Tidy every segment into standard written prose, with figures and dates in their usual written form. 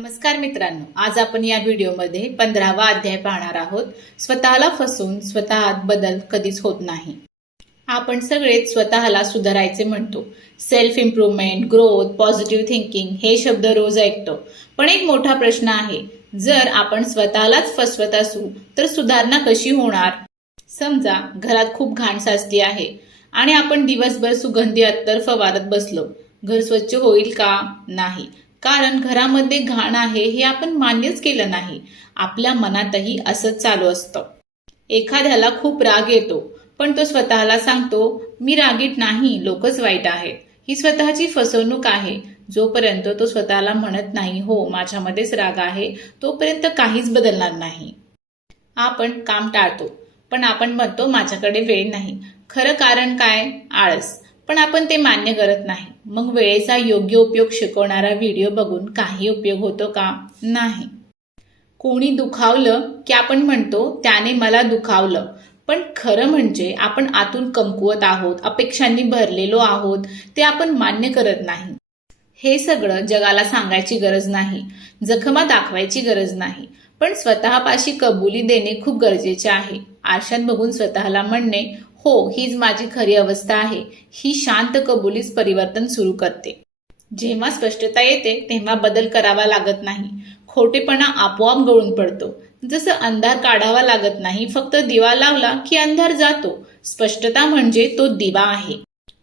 नमस्कार मित्रांनो, आज आपण या व्हिडिओमध्ये 15वा अध्याय पाहणार आहोत. स्वतःला फसवून स्वतःत बदल कधीच होत नाही. आपण सगळेच स्वतःला सुधारायचे म्हणतो. Self improvement, growth, positive thinking हे शब्द रोज ऐकतो. पण एक मोठा प्रश्न आहे, जर आपण स्वतःलाच फसवत असू तर सुधारणा कशी होणार? समजा घरात खूप घाण साचली आहे आणि आपण दिवसभर सुगंधी अत्तर फवारत बसलो. घर स्वच्छ होईल का? नाही. कारण घरामध्ये घाण आहे हे आपण मान्यच केलं नाही. आपल्या मनातही असंच चालू असतं. एखाद्याला खूप राग येतो, पण तो स्वतःला सांगतो, मी रागीट नाही, लोकच वाईट आहेत. ही स्वतःची फसवणूक आहे. जोपर्यंत तो स्वतःला म्हणत नाही, हो माझ्यामध्येच राग आहे, तोपर्यंत काहीच बदलणार नाही. आपण काम टाळतो, पण आपण म्हणतो माझ्याकडे वेळ नाही. खरं कारण काय? आळस. पण आपण ते मान्य करत नाही. मग वेळेचा योग्य उपयोग शिकवणारा व्हिडिओ बघून काही उपयोग होतो का? नाही. कोणी दुखावलं की आपण म्हणतो त्याने मला दुखावलं. पण खरं म्हणजे आपण आतून कमकुवत आहोत, अपेक्षांनी भरलेलो आहोत, ते आपण मान्य करत नाही. हे सगळं जगाला सांगायची गरज नाही, जखमा दाखवायची गरज नाही, पण स्वतःपाशी कबुली देणे खूप गरजेचे आहे. आरशात बघून स्वतःला म्हणणे, हो हीच माझी खरी अवस्था आहे, ही शांत कबुलीच परिवर्तन सुरू करते. जेव्हा स्पष्टता येते तेव्हा बदल करावा लागत नाही. खोटेपणा आपोआप गळून पडतो. जसं अंधार काढावा लागत नाही, फक्त दिवा लावला की अंधार जातो. स्पष्टता म्हणजे तो दिवा आहे.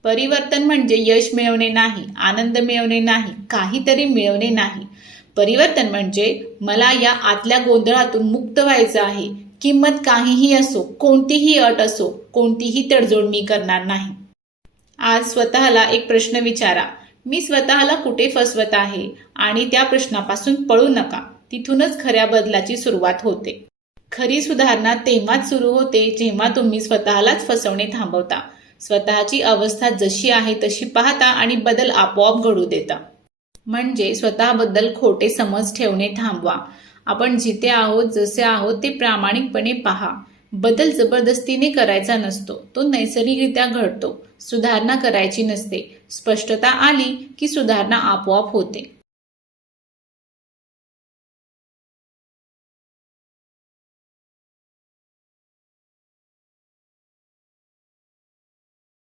परिवर्तन म्हणजे यश मिळवणे नाही, आनंद मिळवणे नाही, काहीतरी मिळवणे नाही. परिवर्तन म्हणजे मला या आतल्या गोंधळातून मुक्त व्हायचं आहे. किंमत काहीही असो, कोणतीही अट असो, कोणतीही तडजोड मी करणार नाही. आज स्वतःला एक प्रश्न विचारा, मी स्वतःला कुठे फसवत आहे? आणि त्या प्रश्नापासून पळू नका. तिथूनच खऱ्या बदलाची सुरुवात होते. खरी सुधारणा तेव्हाच सुरू होते जेव्हा तुम्ही स्वतःलाच फसवणे थांबवता. स्वतःची अवस्था जशी आहे तशी पाहता आणि बदल आपोआप घडू देता. म्हणजे स्वतःबद्दल खोटे समज ठेवणे थांबवा. आपण जिथे आहोत, जसे आहोत ते प्रामाणिकपणे पहा. बदल जबरदस्तीने करायचा नसतो, तो नैसर्गिकरित्या घडतो. सुधारणा करायची नसते. स्पष्टता आली की सुधारणा आपोआप होते.